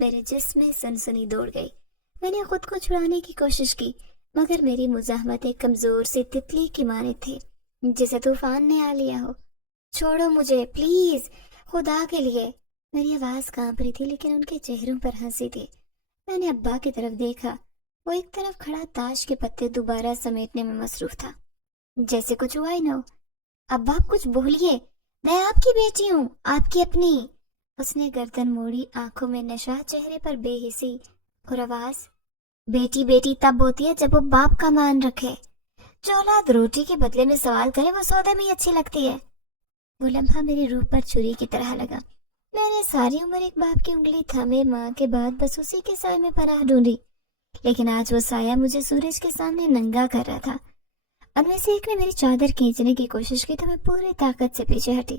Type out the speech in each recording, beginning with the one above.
میرے جسم میں سنسنی دوڑ گئی. میں نے خود کو چھڑانے کی کوشش کی مگر میری مزاحمت ایک کمزور سی تتلی کی مانند تھی جسے طوفان نے آ لیا ہو. چھوڑو مجھے پلیز، خدا کے لیے. میری آواز کانپ رہی تھی لیکن ان کے چہروں پر ہنسی تھی. میں نے ابا کی طرف دیکھا. وہ ایک طرف کھڑا تاش کے پتے دوبارہ سمیٹنے میں مصروف تھا جیسے کچھ ہوا ہی نہ ہو. ابا آپ کچھ بولیے، میں آپ کی بیٹی ہوں، آپ کی اپنی. اس نے گردن موڑی، آنکھوں میں نشہ، چہرے پر بے حسی اور آواز. بیٹی بیٹی تب ہوتی ہے جب وہ باپ کا مان رکھے. جو اولاد روٹی کے بدلے میں سوال کرے وہ سودے میں ہی اچھی لگتی ہے. وہ لمحہ میری روح پر چھری کی طرح لگا. میں نے ساری عمر ایک باپ کی انگلی تھامے ماں کے بعد بس اسی کے سائے میں پناہ ڈھونڈی، لیکن آج وہ سایہ مجھے سورج کے سامنے ننگا کر رہا تھا. ان میں سے ایک نے میری چادر کھینچنے کی کوشش کی تو میں پوری طاقت سے پیچھے ہٹی.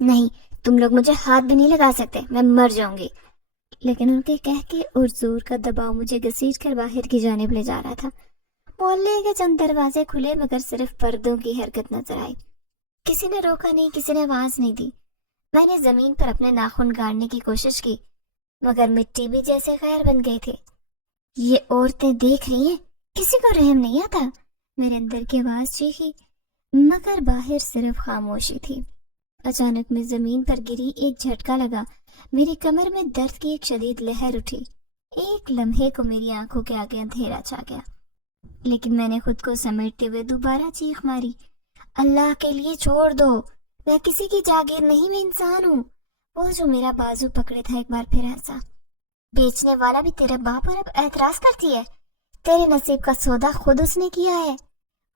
نہیں، تم لوگ مجھے ہاتھ بھی نہیں لگا سکتے، میں مر جاؤں گی. لیکن ان کے کہہ کے اور زور کا دباؤ مجھے گھسیٹ کر باہر کی جانب لے جا رہا تھا. محلے کے چند دروازے کھلے مگر صرف پردوں کی حرکت نظر آئی. کسی نے روکا نہیں، کسی نے آواز نہیں دی. میں نے زمین پر اپنے ناخن گاڑنے کی کوشش کی مگر مٹی بھی جیسے غیر بن گئی تھی. یہ عورتیں دیکھ رہی ہیں، کسی کو رحم نہیں آتا. میرے اندر کی آواز چیخی مگر باہر صرف خاموشی تھی. اچانک میں زمین پر گری، ایک جھٹکا لگا، میری کمر میں درد کی ایک شدید لہر اٹھی. ایک لمحے کو میری آنکھوں کے آگے اندھیرا چھا گیا لیکن میں نے خود کو سمیٹتے ہوئے دوبارہ چیخ ماری. اللہ کے لیے چھوڑ دو، میں کسی کی جاگیر نہیں، میں انسان ہوں. وہ جو میرا بازو پکڑے تھا ایک بار پھر ہنسا. بیچنے والا بھی تیرا باپ اور اب اعتراض کرتی ہے؟ تیرے نصیب کا سودا خود اس نے کیا ہے.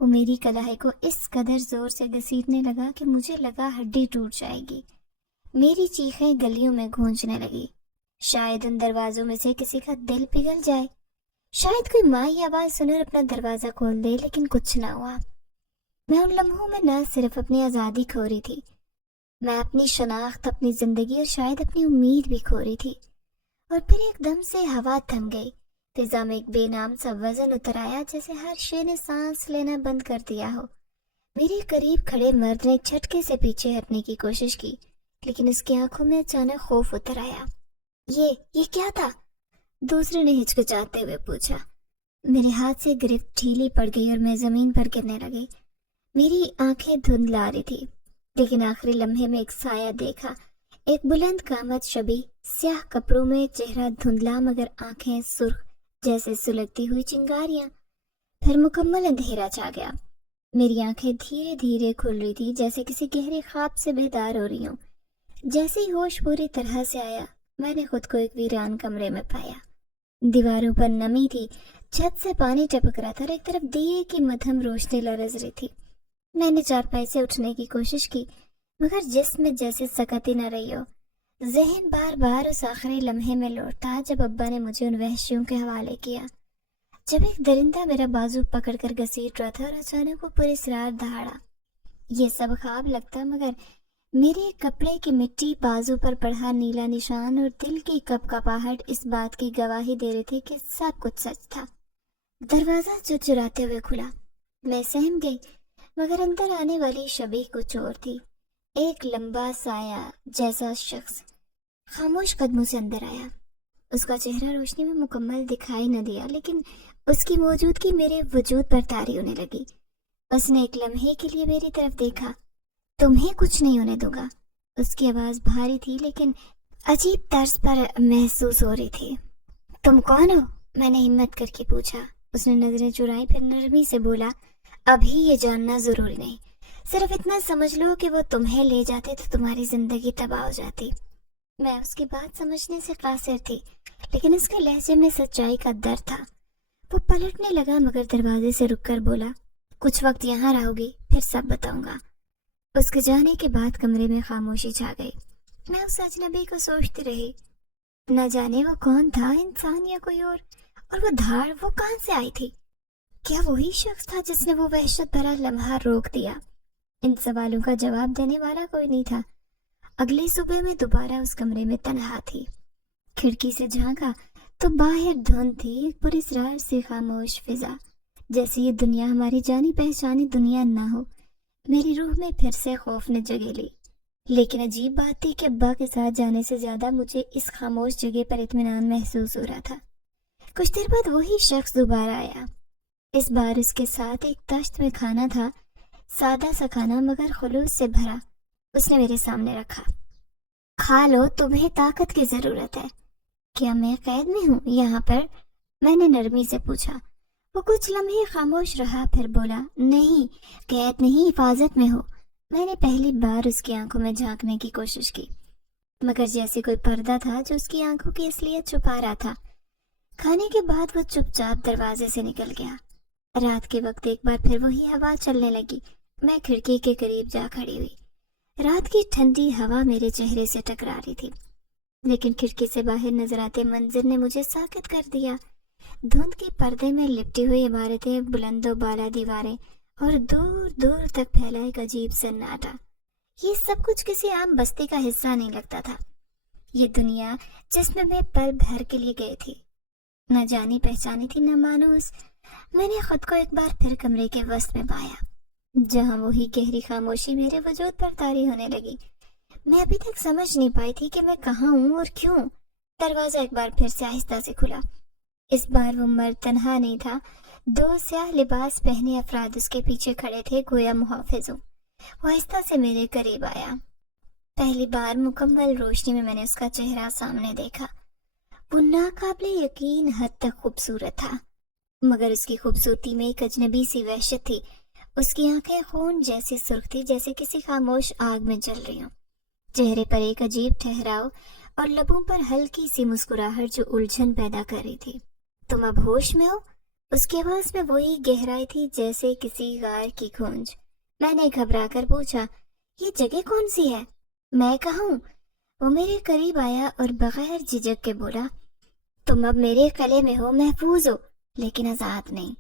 وہ میری کلائی کو اس قدر زور سے گھسیٹنے لگا کہ مجھے لگا ہڈی ٹوٹ جائے گی. میری چیخیں گلیوں میں گونجنے لگی. شاید ان دروازوں میں سے کسی کا دل پگھل جائے، شاید کوئی ماں یہ آواز سن کر اپنا دروازہ کھول دے، لیکن کچھ نہ ہوا. میں ان لمحوں میں نہ صرف اپنی آزادی کھو رہی تھی، میں اپنی شناخت، اپنی زندگی اور شاید اپنی امید بھی کھو رہی تھی. اور پھر ایک دم سے ہوا تھم گئی. فضا میں ایک بے نام سا وزن اتر آیا جیسے ہر شے نے سانس لینا بند کر دیا ہو. میرے قریب کھڑے مرد نے ایک جھٹکے سے پیچھے ہٹنے کی کوشش کی لیکن اس کی آنکھوں میں اچانک خوف اتر آیا. یہ کیا تھا؟ دوسرے نے ہچکچاتے ہوئے پوچھا. میرے ہاتھ سے گرفت ڈھیلی پڑ گئی اور میں زمین پر گرنے لگی. میری آنکھیں دھندلا رہی تھی لیکن آخری لمحے میں ایک سایہ دیکھا. ایک بلند قامت شبی، سیاہ کپڑوں میں، چہرہ دھندلا مگر آنکھیں سرخ جیسے سلگتی ہوئی چنگاریاں. پھر مکمل اندھیرا چھا گیا. میری آنکھیں دھیرے دھیرے کھل رہی تھی جیسے کسی گہرے خواب سے بیدار ہو رہی ہوں. جیسے ہی ہوش پوری طرح سے آیا میں نے خود کو ایک ویران کمرے میں پایا. دیواروں پر نمی تھی، چھت سے پانی ٹپک رہا تھا اور ایک طرف دیے کی مدھم روشنی لرز رہی تھی. میں نے چارپائی سے اٹھنے کی کوشش کی مگر جسم میں جیسے سکت ہی نہ رہی ہو. ذہن بار بار اس آخری لمحے میں لوٹتا جب ابا نے مجھے ان وحشیوں کے حوالے کیا، جب ایک درندہ میرا بازو پکڑ کر گھسیٹ رہا تھا اور اچانک وہ پراسرار دہاڑا. یہ سب خواب لگتا مگر میرے کپڑے کی مٹی، بازو پر پڑا نیلا نشان اور دل کی کپ کپاہٹ اس بات کی گواہی دے رہے تھے کہ سب کچھ سچ تھا. دروازہ چرچراتے ہوئے کھلا. میں سہم گئی مگر اندر آنے والی شبیہ کچھ اور تھی. ایک لمبا سایہ جیسا شخص خاموش قدموں سے اندر آیا. اس کا چہرہ روشنی میں مکمل دکھائی نہ دیا لیکن اس کی موجودگی میرے وجود پر طاری ہونے لگی. اس نے ایک لمحے کے لیے میری طرف دیکھا. تمہیں کچھ نہیں ہونے دوں گا. اس کی آواز بھاری تھی لیکن عجیب طرز پر محسوس ہو رہی تھی. تم کون ہو؟ میں نے ہمت کر کے پوچھا. اس نے نظریں چرائی پھر نرمی سے بولا، ابھی یہ جاننا ضروری نہیں، صرف اتنا سمجھ لو کہ وہ تمہیں لے جاتے تو تمہاری زندگی تباہ ہو جاتی. میں اس کی بات سمجھنے سے قاصر تھی لیکن اس کے لہجے میں سچائی کا درد تھا. وہ پلٹنے لگا مگر دروازے سے رک کر بولا، کچھ وقت یہاں رہو گی پھر سب بتاؤں گا. اس کے جانے کے بعد کمرے میں خاموشی چھا گئی. میں اس اجنبی کو سوچتی رہی، نہ جانے وہ کون تھا، انسان یا کوئی اور وہ دھاڑ وہ کہاں سے آئی تھی؟ کیا وہی شخص تھا جس نے وہ وحشت بھرا لمحہ روک دیا؟ ان سوالوں کا جواب دینے والا کوئی نہیں تھا. اگلی صبح میں دوبارہ اس کمرے میں تنہا تھی. کھڑکی سے جھانکا تو باہر دھند تھی، ایک پراسرار سے خاموش فضا، جیسے یہ دنیا ہماری جانی پہچانی دنیا نہ ہو. میری روح میں پھر سے خوف نے جگہ لی لیکن عجیب بات تھی کہ ابا کے ساتھ جانے سے زیادہ مجھے اس خاموش جگہ پر اطمینان محسوس ہو رہا تھا۔ کچھ دیر بعد وہی شخص دوبارہ آیا۔ اس بار اس کے ساتھ ایک تشت میں کھانا تھا، سادہ سا کھانا مگر خلوص سے بھرا۔ اس نے میرے سامنے رکھا۔ کھا لو، تمہیں طاقت کی ضرورت ہے۔ کیا میں قید میں ہوں یہاں پر؟ میں نے نرمی سے پوچھا۔ وہ کچھ لمحے خاموش رہا، پھر بولا، نہیں قید نہیں، حفاظت میں ہو۔ میں نے پہلی بار اس کی آنکھوں میں جھانکنے کی کوشش کی، مگر جیسے کوئی پردہ تھا جو اس کی آنکھوں کی اصلیت چھپا رہا تھا۔ کھانے کے بعد وہ چپ چاپ دروازے سے نکل گیا۔ رات کے وقت ایک بار پھر وہی ہوا چلنے لگی۔ میں کھڑکی کے قریب جا کھڑی ہوئی۔ رات کی ٹھنڈی ہوا میرے چہرے سے ٹکرا رہی تھی، لیکن کھڑکی سے باہر نظر آتے منظر نے مجھے ساکت کر دیا۔ دھند کے پردے میں لپٹی ہوئی عمارتیں، بلند و بالا دیواریں اور دور دور تک پھیلا ایک عجیب سناٹا۔ یہ سب کچھ کسی عام بستی کا حصہ نہیں لگتا تھا۔ یہ دنیا جس میں میں پل بھر کے لیے گئی تھی، نہ جانی پہچانی تھی نہ مانوس۔ میں نے خود کو ایک بار پھر کمرے کے وسط میں پایا، جہاں وہی گہری خاموشی میرے وجود پر طاری ہونے لگی۔ میں ابھی تک سمجھ نہیں پائی تھی کہ میں کہاں ہوں اور کیوں۔ دروازہ ایک بار پھر سے آہستہ سے کھلا۔ اس بار وہ مرد تنہا نہیں تھا، دو سیاہ لباس پہنے افراد اس کے پیچھے کھڑے تھے، گویا محافظ ہوں۔ وہ آہستہ سے میرے قریب آیا۔ پہلی بار مکمل روشنی میں نے اس کا چہرہ سامنے دیکھا۔ وہ ناقابل یقین حد تک خوبصورت تھا، مگر اس کی خوبصورتی میں ایک اجنبی سی وحشت تھی۔ اس کی آنکھیں خون جیسی سرخ تھی، جیسے کسی خاموش آگ میں جل رہی ہوں۔ چہرے پر ایک عجیب ٹھہراؤ اور لبوں پر ہلکی سی مسکراہٹ جو الجھن پیدا کر رہی تھی۔ تم اب ہوش میں ہو؟ اس کی آواز میں وہی گہرائی تھی جیسے کسی غار کی گونج۔ میں نے گھبرا کر پوچھا، یہ جگہ کون سی ہے؟ میں کہاں ہوں؟ وہ میرے قریب آیا اور بغیر جھجک کے بولا، تم اب میرے قلعے میں ہو، محفوظ ہو، لیکن آزاد نہیں۔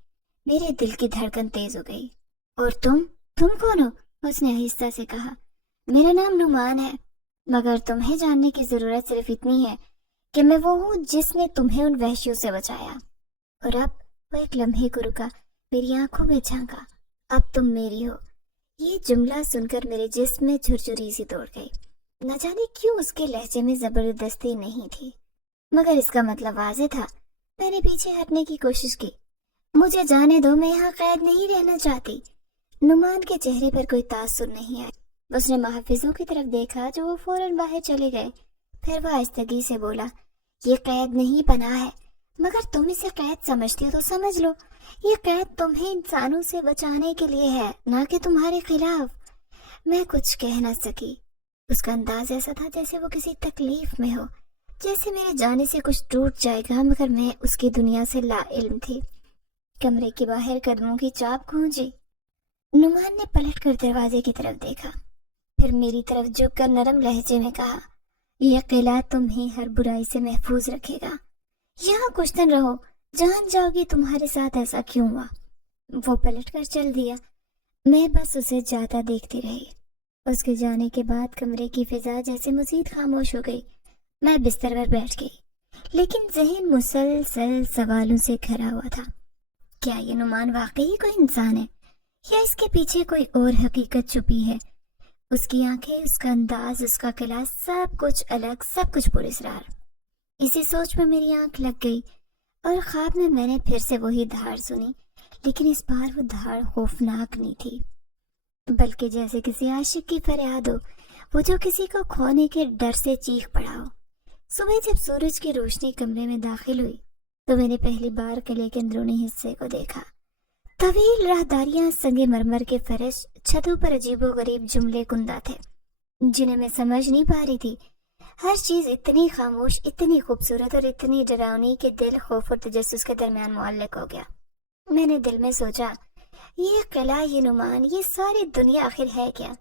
میرے دل کی دھڑکن تیز ہو گئی۔ اور تم کون ہو؟ اس نے آہستہ سے کہا۔ میرا نام نعمان ہے، مگر تمہیں جاننے کی ضرورت صرف اتنی ہے کہ میں وہ ہوں جس نے تمہیں ان وحشیوں سے بچایا۔ اور اب وہ ایک لمحے کو رکا، میری آنکھوں میں جھانکا۔ اب تم میری ہو۔ یہ جملہ سن کر میرے جسم میں جھرجھری سی دوڑ گئی۔ نہ جانے کیوں اس کے لہجے میں زبردستی نہیں تھی، مگر اس کا مطلب واضح تھا۔ میں نے پیچھے ہٹنے کی کوشش کی۔ مجھے جانے دو، میں یہاں قید نہیں رہنا چاہتی۔ نعمان کے چہرے پر کوئی تاثر نہیں آیا۔ اس نے محافظوں کی طرف دیکھا جو وہ فوراً باہر چلے گئے۔ پھر وہ آہستگی سے بولا، یہ قید نہیں پناہ ہے، مگر تم اسے قید سمجھتی ہو تو سمجھ لو، یہ قید تمہیں انسانوں سے بچانے کے لیے ہے، نہ کہ تمہارے خلاف۔ میں کچھ کہہ نہ سکی۔ اس کا انداز ایسا تھا جیسے وہ کسی تکلیف میں ہو، جیسے میرے جانے سے کچھ ٹوٹ جائے گا، مگر میں اس کی دنیا سے لا علم تھی۔ کمرے کے باہر قدموں کی چاپ گونجی۔ نعمان نے پلٹ کر دروازے کی طرف دیکھا، پھر میری طرف جھک کر نرم لہجے میں کہا، یہ قلعہ تمہیں ہر برائی سے محفوظ رکھے گا۔ یہاں کچھ دن رہو، جان جاؤ گی تمہارے ساتھ ایسا کیوں ہوا۔ وہ پلٹ کر چل دیا۔ میں بس اسے جاتا دیکھتی رہی۔ اس کے جانے کے بعد کمرے کی فضا جیسے مزید خاموش ہو گئی۔ میں بستر پر بیٹھ گئی، لیکن ذہن مسلسل سوالوں سے گھرا ہوا تھا۔ کیا یہ نعمان واقعی کوئی انسان ہے، یا اس کے پیچھے کوئی اور حقیقت چھپی ہے؟ اس کی آنکھیں، اس کا انداز، اس کا قلعہ، سب کچھ الگ، سب کچھ پراسرار۔ اسی سوچ میں میری آنکھ لگ گئی، اور خواب میں نے پھر سے وہی دھاڑ سنی، لیکن اس بار وہ دھاڑ خوفناک نہیں تھی، بلکہ جیسے کسی عاشق کی فریاد ہو، وہ جو کسی کو کھونے کے ڈر سے چیخ پڑا ہو۔ صبح جب سورج کی روشنی کمرے میں داخل ہوئی تو میں نے پہلی بار قلعے کے اندرونی حصے کو دیکھا۔ طویل راہداریاں، سنگ مرمر کے فرش، چھتوں پر عجیب و غریب جملے کندہ تھے جنہیں میں سمجھ نہیں پا رہی تھی۔ ہر چیز اتنی خاموش، اتنی خوبصورت اور اتنی ڈراؤنی کہ دل خوف اور تجسس کے درمیان معلق ہو گیا۔ میں نے دل میں سوچا، یہ قلعہ، یہ نعمان، یہ ساری دنیا آخر ہے کیا،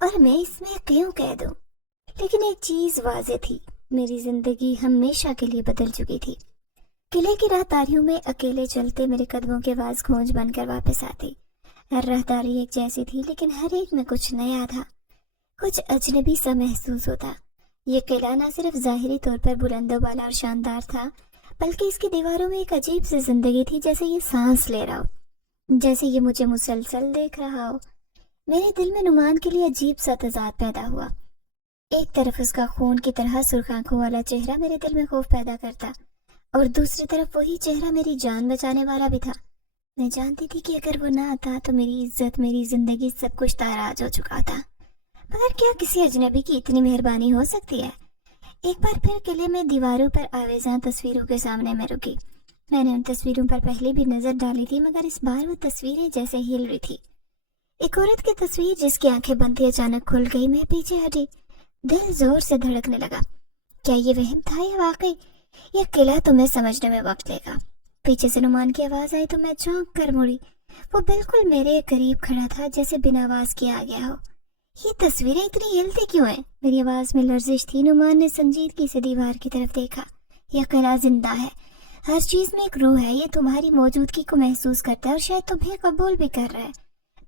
اور میں اس میں کیوں قید ہوں؟ لیکن ایک چیز واضح تھی، میری زندگی ہمیشہ کے لیے بدل چکی تھی۔ قلعے کی راہداریوں میں اکیلے چلتے میرے قدموں کی آواز گونج بن کر واپس آتی۔ ہر راہداری ایک جیسی تھی، لیکن ہر ایک میں کچھ نیا تھا، کچھ اجنبی سا محسوس ہوتا۔ یہ قلعہ نہ صرف ظاہری طور پر بلند و بالا اور شاندار تھا، بلکہ اس کی دیواروں میں ایک عجیب سی زندگی تھی، جیسے یہ سانس لے رہا ہو، جیسے یہ مجھے مسلسل دیکھ رہا ہو۔ میرے دل میں نعمان کے لیے عجیب سا تضاد پیدا ہوا۔ ایک طرف اس کا خون کی طرح سرخ آنکھوں والا چہرہ میرے دل میں خوف پیدا کرتا، اور دوسری طرف وہی چہرہ میری جان بچانے والا بھی تھا۔ میں جانتی تھی کہ اگر وہ نہ آتا تو میری عزت، میری زندگی، سب کچھ تاراج ہو چکا تھا، مگر کیا کسی اجنبی کی اتنی مہربانی ہو سکتی ہے؟ ایک بار پھر قلعے میں دیواروں پر آویزاں تصویروں کے سامنے میں رکی۔ میں نے ان تصویروں پر پہلے بھی نظر ڈالی تھی، مگر اس بار وہ تصویریں جیسے ہل رہی تھی۔ ایک عورت کی تصویر جس کی آنکھیں بند تھی اچانک کھل گئی۔ میں پیچھے ہٹی، دل زور سے دھڑکنے لگا۔ کیا یہ وہم تھا یا واقعی؟ یہ قلعہ تمہیں سمجھنے میں وقت لے گا۔ پیچھے سے نعمان کی آواز آئی تو میں چونک کر مڑی۔ وہ بالکل میرے قریب کھڑا تھا، جیسے بنا آواز کے آ گیا ہو۔ یہ تصویریں اتنی ہلتی کیوں ہیں؟ میری آواز میں لرزش تھی۔ نعمان نے سنجیدگی سے دیوار کی طرف دیکھا۔ یہ قلعہ زندہ ہے، ہر چیز میں ایک روح ہے، یہ تمہاری موجودگی کو محسوس کرتا ہے اور شاید تمہیں قبول بھی کر رہا ہے۔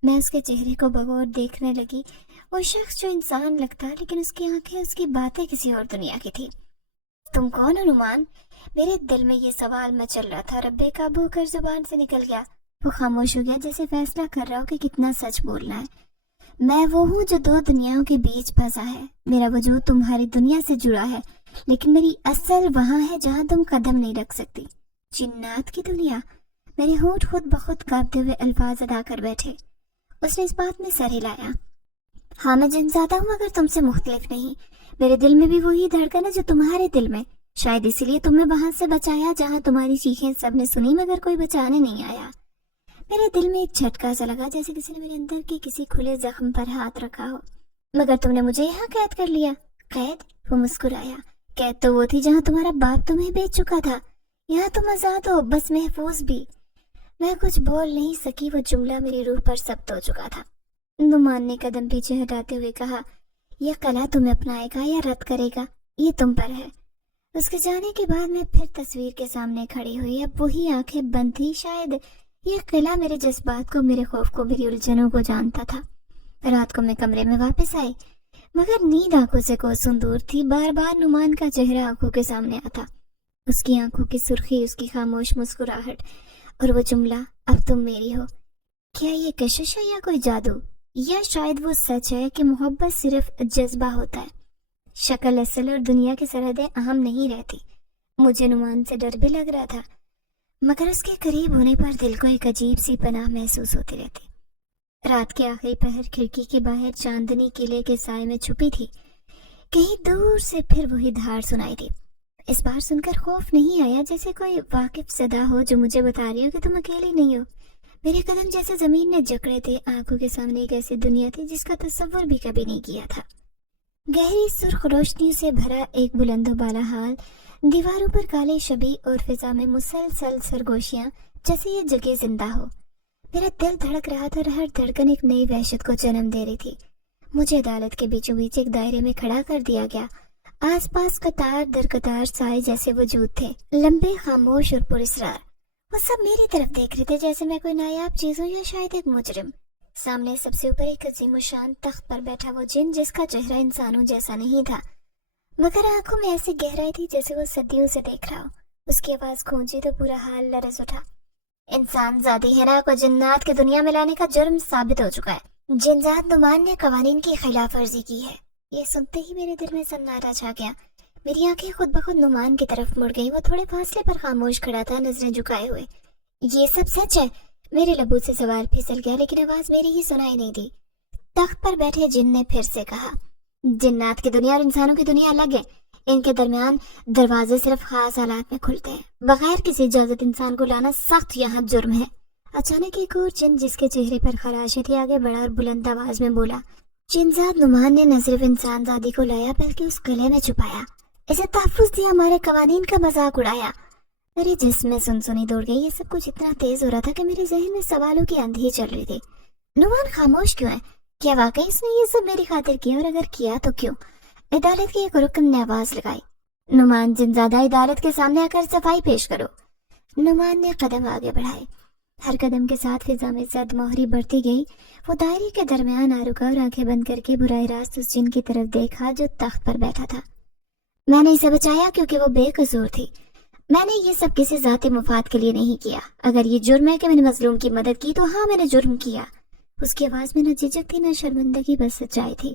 میں اس کے چہرے کو بغور دیکھنے لگی۔ وہ شخص جو انسان لگتا لیکن اس کی آنکھیں، اس کی باتیں کسی اور دنیا کی تھی۔ تم کون ہو نعمان؟ میرے دل میں یہ سوال مچل رہا تھا، رب قابو ہو کر زبان سے نکل گیا۔ وہ خاموش ہو گیا، جیسے فیصلہ کر رہا ہو کہ کتنا سچ بولنا ہے۔ میں وہ ہوں جو دو دنیاؤں کے بیچ پھنسا ہے۔ میرا وجود تمہاری دنیا سے جڑا ہے، لیکن میری اصل وہاں ہے جہاں تم قدم نہیں رکھ سکتی۔ جنات کی دنیا؟ میرے ہونٹ خود بخود کانپتے ہوئے الفاظ ادا کر بیٹھے۔ اس نے اس بات میں سر ہلایا۔ ہاں میں جن زیادہ ہوں، مگر تم سے مختلف نہیں۔ میرے دل میں بھی وہی دھڑکن ہے جو تمہارے دل میں۔ شاید اسی لیے تمہیں وہاں سے بچایا جہاں تمہاری چیخیں سب نے سنی، مگر کوئی بچانے نہیں آیا۔ میرے دل میں ایک جھٹکا سا لگا، جیسے کسی نے میرے اندر کے کسی کھلے زخم پر ہاتھ رکھا ہو۔ مگر تم نے مجھے یہاں قید کر لیا۔ قید؟ وہ مسکرایا۔ قید تو وہ تھی جہاں تمہارا باپ تمہیں بیچ چکا تھا، یہاں تم آزاد ہو، بس محفوظ بھی۔ میں کچھ بول نہیں سکی، وہ جملہ میری روح پر ثبت ہو چکا تھا۔ نعمان نے قدم پیچھے ہٹاتے ہوئے کہا، یہ قلعہ تمہیں اپنائے گا یا رد کرے گا، یہ تم پر ہے۔ اس کے جانے کے بعد میں پھر تصویر کے سامنے کھڑی ہوئی۔ اب وہی آنکھیں بند تھی۔ شاید یہ قلعہ میرے جذبات کو، میرے خوف کو، میری الجھنوں کو جانتا تھا۔ رات کو میں کمرے میں واپس آئی، مگر نیند آنکھوں سے کوسوں دور تھی۔ بار بار نعمان کا چہرہ آنکھوں کے سامنے آتا، اس کی آنکھوں کی سرخی، اس کی خاموش مسکراہٹ، اور وہ جملہ، اب تم میری ہو۔ کیا یہ کشش ہے یا کوئی جادو؟ یا شاید وہ سچ ہے کہ محبت صرف جذبہ ہوتا ہے، شکل اصل اور دنیا کی سرحدیں اہم نہیں رہتی۔ مجھے نعمان سے ڈر بھی لگ رہا تھا، مگر اس کے قریب ہونے پر دل کو ایک عجیب سی پناہ محسوس ہوتی رہتی۔ رات کے آخری پہر کھڑکی کے باہر چاندنی قلعے کے سائے میں چھپی تھی۔ کہیں دور سے پھر وہی دھاڑ سنائی دی۔ اس بار سن کر خوف نہیں آیا، جیسے کوئی واقف صدا ہو جو مجھے بتا رہی ہو کہ تم اکیلی نہیں ہو۔ میرے قدم جیسے زمین نے جکڑے تھے۔ آنکھوں کے سامنے ایک ایسی دنیا تھی جس کا تصور بھی کبھی نہیں کیا تھا۔ گہری سرخ روشنی سے بھرا ایک بلند و بالا حال، دیواروں پر کالے شبی اور فضا میں مسلسل سرگوشیاں، جیسے یہ جگہ زندہ ہو۔ میرا دل دھڑک رہا تھا اور ہر دھڑکن ایک نئی وحشت کو جنم دے رہی تھی۔ مجھے عدالت کے بیچوں بیچ ایک دائرے میں کھڑا کر دیا گیا۔ آس پاس قطار در قطار سائے جیسے وجود تھے، لمبے، خاموش اور پراسرار۔ وہ سب میری طرف دیکھ رہے تھے جیسے میں کوئی نایاب چیز ہوں یا شاید ایک مجرم۔ سامنے سب سے اوپر ایک عظیم الشان تخت پر بیٹھا وہ جن، جس کا چہرہ انسانوں جیسا نہیں تھا، مگر آنکھوں میں ایسی گہرائی تھی جیسے وہ صدیوں سے دیکھ رہا ہو۔ اس کی آواز گونجی تو پورا حال لرز اٹھا۔ انسان زادی ہیرا کو جنات کی دنیا میں لانے کا جرم ثابت ہو چکا ہے۔ جنزاد نعمان نے قوانین کی خلاف ورزی کی ہے۔ یہ سنتے ہی میرے دل میں سناٹا چھا گیا۔ میری آنکھیں خود بخود نعمان کی طرف مڑ گئیں۔ وہ تھوڑے فاصلے پر خاموش کھڑا تھا، نظریں جھکائے ہوئے۔ یہ سب سچ ہے؟ میرے لبوں سے سوال پھسل گیا، لیکن آواز میری ہی سنائی نہیں دی۔ تخت پر بیٹھے جن نے پھر سے کہا، جنات کی دنیا اور انسانوں کی دنیا الگ ہے۔ ان کے درمیان دروازے صرف خاص حالات میں کھلتے ہیں۔ بغیر کسی اجازت انسان کو لانا سخت یہاں جرم ہے۔ اچانک ایک اور جن، جس کے چہرے پر خراشیں تھی، آگے بڑھا اور بلند آواز میں بولا، جنزاد نعمان نے نہ صرف انسان زادی کو لایا بلکہ اس قلعے میں چھپایا، اسے تحفظ دیا، ہمارے قوانین کا مذاق اڑایا۔ میرے جسم میں سنسنی دوڑ گئی۔ یہ سب کچھ اتنا تیز ہو رہا تھا کہ میرے ذہن میں سوالوں کی آندھی چل رہی تھی۔ نعمان خاموش کیوں ہے؟ کیا واقعی اس نے یہ سب میری خاطر کیا، اور اگر کیا تو کیوں؟ عدالت کے ایک رکن نے آواز لگائی، نعمان جنزادہ، عدالت کے سامنے آ کر صفائی پیش کرو۔ نعمان نے قدم آگے بڑھائے۔ ہر قدم کے ساتھ فضا میں زد مہری بڑھتی گئی۔ وہ دائرے کے درمیان آ رکا اور آنکھیں بند کر کے براہ راست اس جن کی طرف دیکھا جو تخت پر بیٹھا تھا۔ میں نے اسے بچایا کیونکہ وہ بے قصور تھی۔ میں نے یہ سب کسی ذاتی مفاد کے لیے نہیں کیا۔ اگر یہ جرم ہے کہ میں نے مظلوم کی مدد کی تو ہاں، میں نے جرم کیا۔ اس کی آواز میں نہ جھجک تھی نہ شرمندگی، بس سچائی تھی۔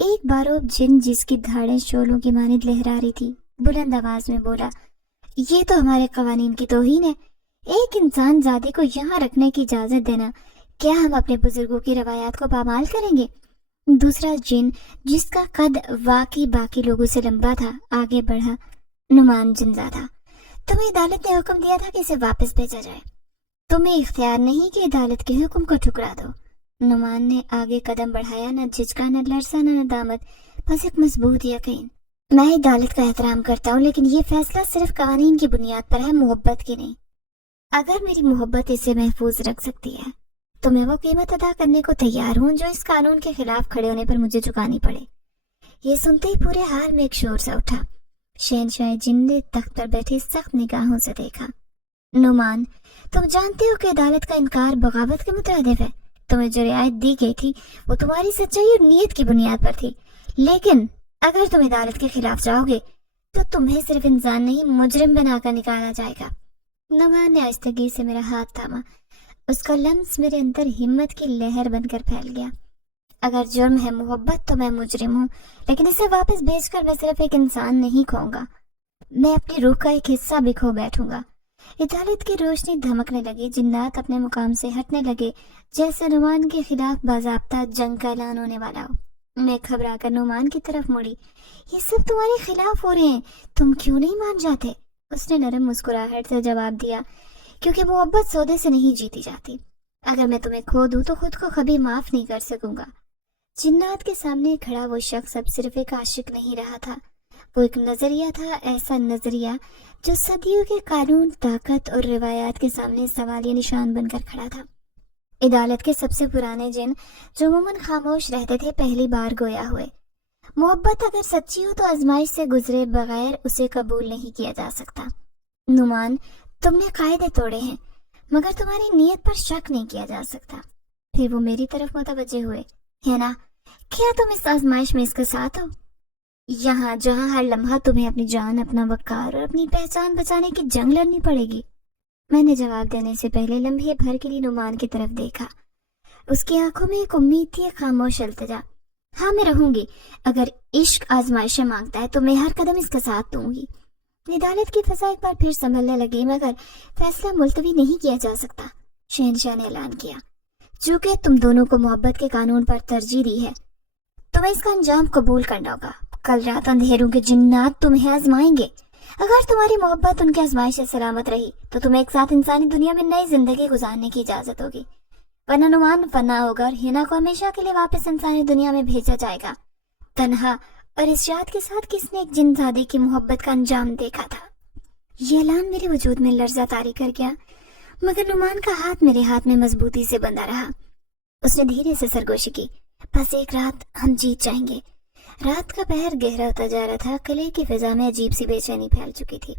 ایک بارود جن جس کی دھاڑیں شعلوں کی مانند لہرا رہی تھی بلند آواز میں بولا، یہ تو ہمارے قوانین کی توہین ہے، ایک انسان زادی کو یہاں رکھنے کی اجازت دینا، کیا ہم اپنے بزرگوں کی روایات کو پامال کریں گے؟ دوسرا جن جس کا قد واقعی باقی لوگوں سے لمبا تھا آگے بڑھا، نعمان جن زادہ، تمہیں عدالت نے حکم دیا تھا کہ اسے واپس بھیجا جائے، تمہیں اختیار نہیں کہ عدالت کے حکم کو ٹھکرا دو۔ نعمان نے آگے قدم بڑھایا، نہ جھجکا، نہ لرزا، نہ ندامت، بس ایک مضبوط یقین۔ میں عدالت کا احترام کرتا ہوں، لیکن یہ فیصلہ صرف قوانین کی بنیاد پر ہے، محبت کی نہیں۔ اگر میری محبت اسے محفوظ رکھ سکتی ہے تو میں وہ قیمت ادا کرنے کو تیار ہوں جو اس قانون کے خلاف کھڑے ہونے پر مجھے چکانی پڑے۔ یہ سنتے ہی پورے حال میں ایک شور سا اٹھا۔ شہنشاہ جن نے تخت پر بیٹھے سخت نگاہوں سے دیکھا۔ نعمان، تم جانتے ہو کہ عدالت کا انکار بغاوت کے مترادف ہے، تمہیں جو رعایت دی گئی تھی وہ تمہاری سچائی اور نیت کی بنیاد پر تھی، لیکن اگر تم عدالت کے خلاف جاؤ گے تو تمہیں صرف انسان نہیں مجرم بنا کر نکالا جائے گا۔ نعمان نے آہستگی سے میرا ہاتھ تھاما، اس کا لمس میرے اندر ہمت کی لہر بن کر پھیل گیا۔ اگر جرم ہے محبت تو میں مجرم ہوں، لیکن اسے واپس بھیج کر میں صرف ایک انسان نہیں کھوؤں گا، میں اپنی روح کا ایک حصہ بھی کھو بیٹھوں گا۔ عدالت کی روشنی دھمکنے لگی، جنات اپنے مقام سے ہٹنے لگے، جیسے نعمان کے خلاف باضابطہ جنگ کا اعلان ہونے والا ہو۔ میں گھبرا کر نعمان کی طرف مڑی۔ یہ سب تمہارے خلاف ہو رہے ہیں، تم کیوں نہیں مان جاتے؟ اس نے نرم مسکراہٹ سے جواب دیا، کیونکہ محبت سودے سے نہیں جیتی جاتی، اگر میں تمہیں کھو دوں تو خود کو کبھی معاف نہیں کر سکوں گا۔ جنات کے سامنے کھڑا وہ شخص اب صرف ایک عاشق نہیں رہا تھا، وہ ایک نظریہ تھا، ایسا نظریہ جو صدیوں کے قانون، طاقت اور روایات کے سامنے سوالیہ نشان بن کر کھڑا تھا۔ عدالت کے سب سے پرانے جن جو عموماً خاموش رہتے تھے پہلی بار گویا ہوئے۔ محبت اگر سچی ہو تو آزمائش سے گزرے بغیر اسے قبول نہیں کیا جا سکتا۔ نعمان، تم نے قاعدے توڑے ہیں مگر تمہاری نیت پر شک نہیں کیا جا سکتا۔ پھر وہ میری طرف متوجہ ہوئے۔ ہے نا، کیا تم اس آزمائش میں اس کے ساتھ ہو؟ یہاں جہاں ہر لمحہ تمہیں اپنی جان، اپنا وقار اور اپنی پہچان بچانے کی جنگ لڑنی پڑے گی۔ میں نے جواب دینے سے پہلے لمحے بھر کے لیے نعمان کی طرف دیکھا۔ اس کی آنکھوں میں ایک امید تھی، ایک خاموش التجا۔ ہاں، میں رہوں گی، اگر عشق آزمائشیں مانگتا ہے تو میں ہر قدم اس کا ساتھ دوں گی۔ عدالت کی فضا ایک بار پھر سنبھلنے لگی، مگر فیصلہ ملتوی نہیں کیا جا سکتا۔ شہنشاہ نے اعلان کیا، چونکہ تم دونوں کو محبت کے قانون پر ترجیح دی ہے، تمہیں اس کا انجام قبول کرنا ہوگا۔ کل رات اندھیروں کے جنات تمہیں آزمائیں گے، اگر تمہاری محبت ان کے آزمائش سے سلامت رہی تو تمہیں ایک ساتھ انسانی دنیا میں نئی زندگی گزارنے کی اجازت ہوگی، ورنہ نعمان فنا ہوگا اور ہینا کو ہمیشہ کے لیے واپس انسانی دنیا میں بھیجا جائے گا، تنہا اور اس یاد کے ساتھ کس نے ایک جن زادی کی محبت کا انجام دیکھا تھا۔ یہ اعلان میرے وجود میں لرزہ طاری کر گیا، مگر نعمان کا ہاتھ میرے ہاتھ میں مضبوطی سے بندھا رہا۔ اس نے دھیرے سے سرگوشی کی، بس ایک رات ہم جیت جائیں گے۔ رات کا پہر گہرا ہوتا جا رہا تھا، قلعے کی فضا میں عجیب سی بے چینی پھیل چکی تھی،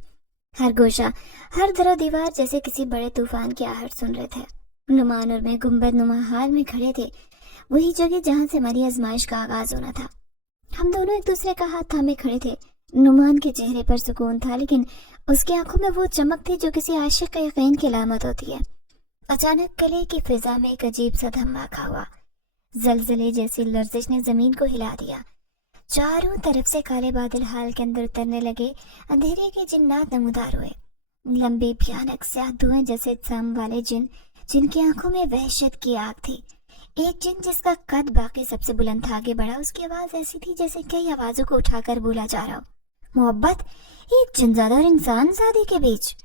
ہر گوشہ، ہر در و دیوار جیسے کسی بڑے طوفان کی آہٹ سن رہے تھے۔ نعمان اور میں گنبد نما حال میں کھڑے تھے، وہی جگہ جہاں سے ہماری آزمائش کا آغاز ہونا تھا۔ ہم دونوں ایک دوسرے کا ہاتھ تھامے کھڑے تھے۔ نعمان کے چہرے پر سکون تھا، لیکن اس کی آنکھوں میں وہ چمک تھی جو کسی عاشق کا یقین کی علامت ہوتی ہے۔ اچانک قلعے کی فضا میں ایک عجیب سا دھماکہ ہوا، زلزلے جیسی لرزش نے زمین کو ہلا دیا۔ چاروں طرف سے کالے بادل حال کے اندر اترنے لگے، اندھیرے کے جنات نمودار ہوئے، لمبے بھیانک سیاہ دھوئیں جیسے سام والے جن، جن کی آنکھوں میں وحشت کی آگ تھی۔ ایک جن جس کا قد باقی سب سے بلند تھا آگے بڑھا، اس کی آواز ایسی تھی جیسے کئی آوازوں کو اٹھا کر بولا جا رہا ہو۔ محبت ایک جنزادہ اور انسان زادی کے بیچ،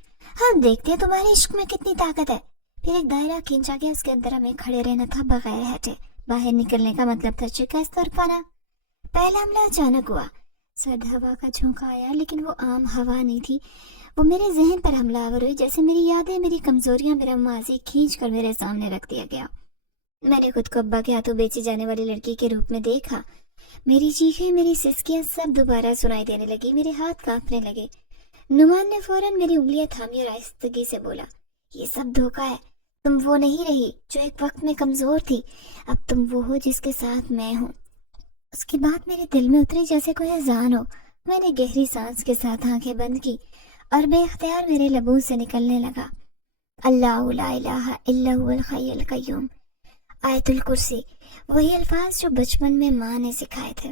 ہم دیکھتے ہیں تمہارے عشق میں کتنی طاقت ہے۔ پھر ایک دائرہ کھینچا گیا، اس کے اندر ہمیں کھڑے رہنا تھا بغیر ہٹے، باہر نکلنے کا مطلب تھا شکست اور فنا۔ پہلا حملہ اچانک ہوا، سرد ہوا کا جھونکا آیا، لیکن وہ عام ہوا نہیں تھی، وہ میرے ذہن پر حملہ آور ہوئی، جیسے میری یادیں، میری کمزوریاں، میرا ماضی کھینچ کر میرے سامنے رکھ دیا گیا۔ میں نے خود کو ابا کے ہاتھوں بیچی جانے والی لڑکی کے روپ میں دیکھا۔ میری چیخیں، میری سسکیاں سب دوبارہ سنائی دینے لگی، میرے ہاتھ کانپنے لگے۔ نعمان نے فوراً میری انگلیاں تھامی اور آہستگی سے بولا، یہ سب دھوکہ ہے، تم وہ نہیں رہی جو ایک وقت میں کمزور تھی، اب تم وہ ہو جس کے ساتھ میں ہوں۔ اس کی بات میرے دل میں اتری جیسے کوئی اذان ہو۔ میں نے گہری سانس کے ساتھ آنکھیں بند کی اور بے اختیار میرے لبوں سے نکلنے لگا، اللہ لا الہ الا هو الحی القیوم، آیت الکرسی، وہی الفاظ جو بچپن میں ماں نے سکھائے تھے۔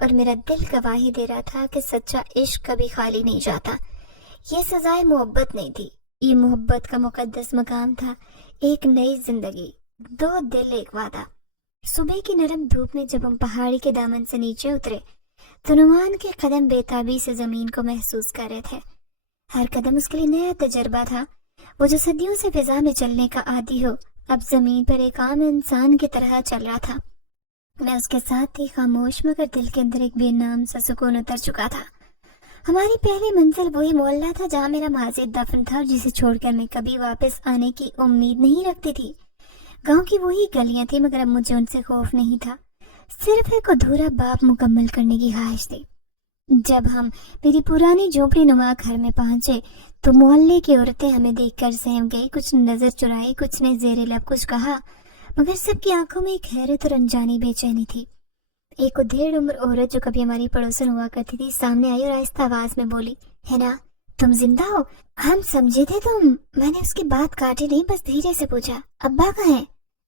اور میرا دل گواہی دے رہا تھا کہ سچا عشق کبھی خالی نہیں جاتا۔ یہ سزائے محبت نہیں تھی، یہ محبت کا مقدس مقام تھا، ایک نئی زندگی، دو دل ایک وعدہ۔ صبح کی نرم دھوپ میں جب ہم پہاڑی کے دامن سے نیچے اترے تو نعمان کے قدم بے تابی سے زمین کو محسوس کر رہے تھے۔ ہر قدم اس کے لیے نیا تجربہ تھا۔ وہ جو صدیوں سے فضا میں چلنے کا عادی ہو، اب زمین پر ایک عام انسان کی طرح چل رہا تھا۔ میں اس کے ساتھ ہی خاموش، مگر دل کے اندر ایک بے نام سا سکون اتر چکا تھا۔ ہماری پہلی منزل وہی محلہ تھا جہاں میرا ماضی دفن تھا اور جسے چھوڑ کر میں کبھی واپس آنے کی امید نہیں رکھتی تھی۔ گاؤں کی وہی گلیاں تھیں، مگر اب مجھے ان سے خوف نہیں تھا، صرف ایک ادھورا باب مکمل کرنے کی خواہش تھی۔ جب ہم میری پرانی جھونپڑی نما گھر میں پہنچے تو محلے کی عورتیں ہمیں دیکھ کر سہم گئی، کچھ نظر چرائی، کچھ نے زیر لب کچھ کہا، مگر سب کی آنکھوں میں ایک حیرت اور انجانی بے چینی تھی۔ ایک ادھیڑ عمر عورت جو کبھی ہماری پڑوسن ہوا کرتی تھی سامنے آئی اور آہستہ آواز میں بولی، ہے نا تم زندہ ہو؟ ہم سمجھے تھے تم۔ میں نے اس کی بات کاٹی نہیں، بس دھیرے سے پوچھا، ابا کہاں ہیں؟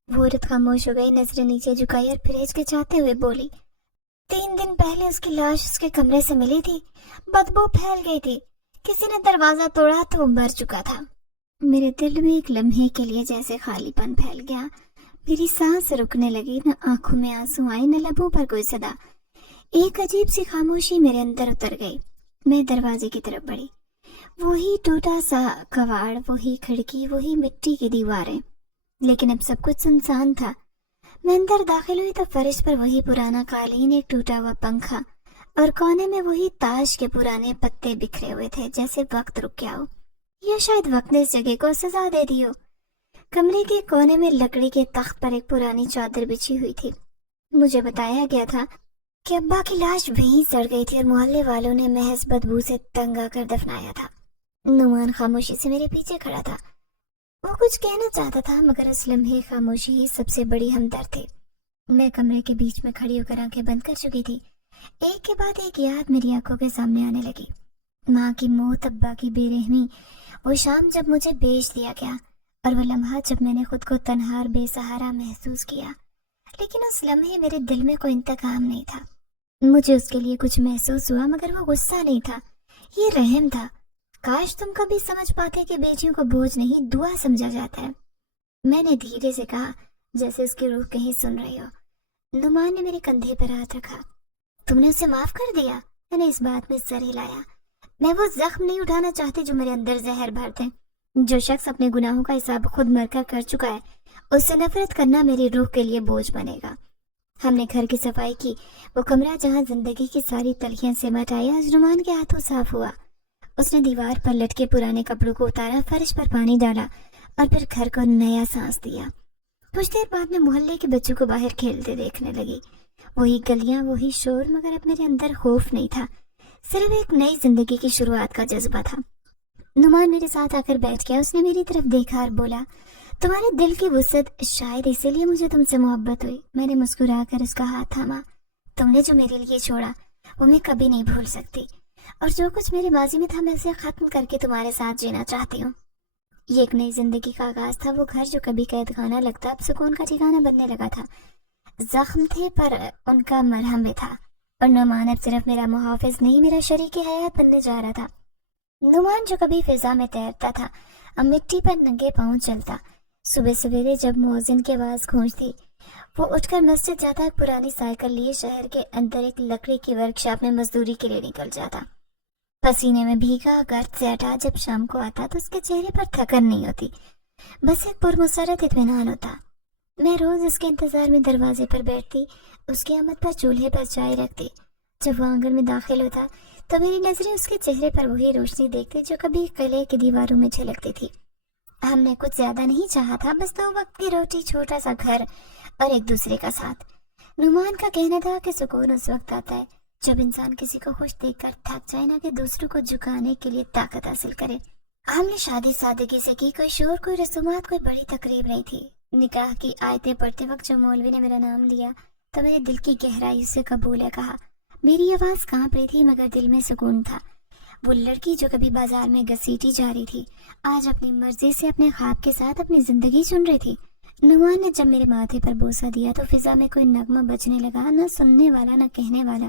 وہ عورت خاموش ہو گئی، نظریں نیچے جھکائی اور پھر ہچکچاتے ہوئے بولی، 3 دن پہلے اس کی لاش اس کے کمرے سے ملی تھی، بدبو پھیل گئی تھی، کسی نے دروازہ توڑا تو وہ مر چکا تھا۔ میرے دل میں ایک لمحے کے لیے جیسے خالی پن پھیل گیا، میری سانس رکنے لگی، نہ آنکھوں میں آنسو آئی نہ لبوں پر کوئی صدا۔ ایک عجیب سی خاموشی میرے اندر اتر گئی۔ میں دروازے کی طرف بڑھی، وہی ٹوٹا سا کواڑ، وہی کھڑکی، وہی مٹی کی دیواریں، لیکن اب سب کچھ سنسان تھا۔ میں اندر داخل ہوئی تو فرش پر وہی پرانا قالین، ایک ٹوٹا ہوا پنکھا، اور کونے میں وہی تاش کے پرانے پتے بکھرے ہوئے تھے، جیسے وقت رک گیا ہو یا شاید وقت نے اس جگہ کو سزا دے دی ہو۔ کمرے کے کونے میں لکڑی کے تخت پر ایک پرانی چادر بچھی ہوئی تھی۔ مجھے بتایا گیا تھا کہ ابا کی لاش وہیں سڑ گئی تھی اور محلے والوں نے محض بدبو سے تنگ آ کر دفنایا تھا۔ نعمان خاموشی سے میرے پیچھے کھڑا تھا۔ وہ کچھ کہنا چاہتا تھا، مگر اس لمحے خاموشی ہی سب سے بڑی ہمدرد تھی۔ میں کمرے کے بیچ میں کھڑی ہو کر آنکھیں بند کر چکی تھی۔ ایک کے بعد ایک یاد میری آنکھوں کے سامنے آنے لگی۔ ماں کی موت، ابا کی بے رحمی، وہ شام جب مجھے بیچ دیا گیا، اور وہ لمحہ جب میں نے خود کو تنہا اور بے سہارا محسوس کیا۔ لیکن اس لمحے میرے دل میں کوئی انتقام نہیں تھا۔ مجھے اس کے لیے کچھ محسوس ہوا، مگر وہ غصہ نہیں تھا، یہ رحم تھا۔ کاش تم کبھی سمجھ پاتے کہ بیٹیوں کو بوجھ نہیں، دعا سمجھا جاتا ہے۔ میں نے دھیرے سے کہا، جیسے اس کی روح کہیں سن رہی ہو۔ نعمان نے میرے کندھے پر ہاتھ رکھا۔ تم نے اسے معاف کر دیا؟ میں نے اس بات میں سر ہلایا۔ میں وہ زخم نہیں اٹھانا چاہتی جو میرے اندر زہر بھر دیں۔ جو شخص اپنے گناہوں کا حساب خود مر کر چکا ہے، اس سے نفرت کرنا میری روح کے لیے بوجھ بنے گا۔ ہم نے گھر کی صفائی کی، وہ کمرہ جہاں زندگی کی ساری تلخیاں سمٹ آئی آج نعمان کے ہاتھوں صاف ہوا۔ اس نے دیوار پر لٹکے پرانے کپڑوں کو اتارا، فرش پر پانی ڈالا اور پھر گھر کو نیا سانس دیا۔ کچھ دیر بعد میں محلے کے بچوں کو باہر کھیلتے دیکھنے لگی۔ وہی گلیاں، وہی شور، مگر اب میرے اندر خوف نہیں تھا، صرف ایک نئی زندگی کی شروعات کا جذبہ تھا۔ نعمان میرے ساتھ آ کر بیٹھ گیا۔ اس نے میری طرف دیکھا اور بولا، تمہارے دل کی وسعت، شاید اسی لیے مجھے تم سے محبت ہوئی۔ میں نے مسکرا کر اس کا ہاتھ تھاما۔ تم نے جو میرے لیے چھوڑا وہ میں کبھی نہیں بھول سکتی، اور جو کچھ میرے ماضی میں تھا میں اسے ختم کر کے تمہارے ساتھ جینا چاہتی ہوں۔ یہ ایک نئی زندگی کا آغاز تھا۔ وہ گھر جو کبھی قید خانہ لگتا اب سکون کا ٹھکانہ بننے لگا تھا۔ زخم تھے پر ان کا مرہم بھی تھا، اور نعمان اب صرف میرا محافظ نہیں، میرا شریک حیات بننے جا رہا تھا۔ نعمان جو کبھی فضا میں تیرتا تھا اب مٹی پر ننگے پاؤں چلتا۔ صبح سویرے جب مؤذن کی آواز گونجتی وہ اٹھ کر مسجد جاتا، ایک پرانی سائیکل لیے شہر کے اندر ایک لکڑی کی ورکشاپ میں مزدوری کے لیے نکل جاتا۔ پسینے میں بھیگا، گرد سے ہٹا جب شام کو آتا تو اس کے چہرے پر تھکن نہیں ہوتی، بس ایک پرمسرت اطمینان ہوتا۔ میں روز اس کے انتظار میں دروازے پر بیٹھتی، اس کی آمد پر چولہے پر چائے رکھتی۔ جب وہ آنگن میں داخل ہوتا تو میری نظریں اس کے چہرے پر وہی روشنی دیکھتی جو کبھی قلعے کی دیواروں میں جھلکتی تھی۔ ہم نے کچھ زیادہ نہیں چاہا تھا، بس 2 وقت کی روٹی، چھوٹا سا گھر اور ایک دوسرے کا ساتھ۔ نعمان کا کہنا تھا کہ سکون اس وقت آتا ہے جب انسان کسی کو خوش دیکھ کر تھک جائے، نہ کہ دوسروں کو جھکانے کے لیے طاقت حاصل کرے۔ ہم نے شادی سادگی سے کی، کوئی شور، کوئی رسومات، کوئی بڑی تقریب نہیں تھی۔ نکاح کی آیتیں پڑھتے وقت جو مولوی نے میرا نام لیا تو میرے دل کی گہرائی سے قبول ہے کہا۔ میری آواز کانپ رہی تھی مگر دل میں سکون تھا۔ وہ لڑکی جو کبھی بازار میں گھسیٹی جا رہی تھی آج اپنی مرضی سے اپنے خواب کے ساتھ اپنی زندگی چن رہی تھی۔ نعمان نے جب میرے ماتھے پر بوسہ دیا تو فضا میں کوئی نغمہ بجنے لگا، نہ سننے والا نہ کہنے والا،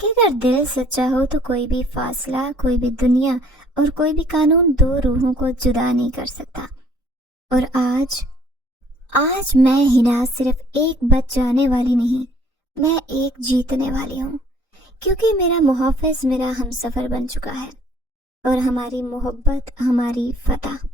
کہ اگر دل سچا ہو تو کوئی بھی فاصلہ، کوئی بھی دنیا اور کوئی بھی قانون دو روحوں کو جدا نہیں کر سکتا۔ اور آج میں ہنا صرف ایک بچ جانے والی نہیں، میں ایک جیتنے والی ہوں، کیونکہ میرا محافظ میرا ہم سفر بن چکا ہے، اور ہماری محبت ہماری فتح۔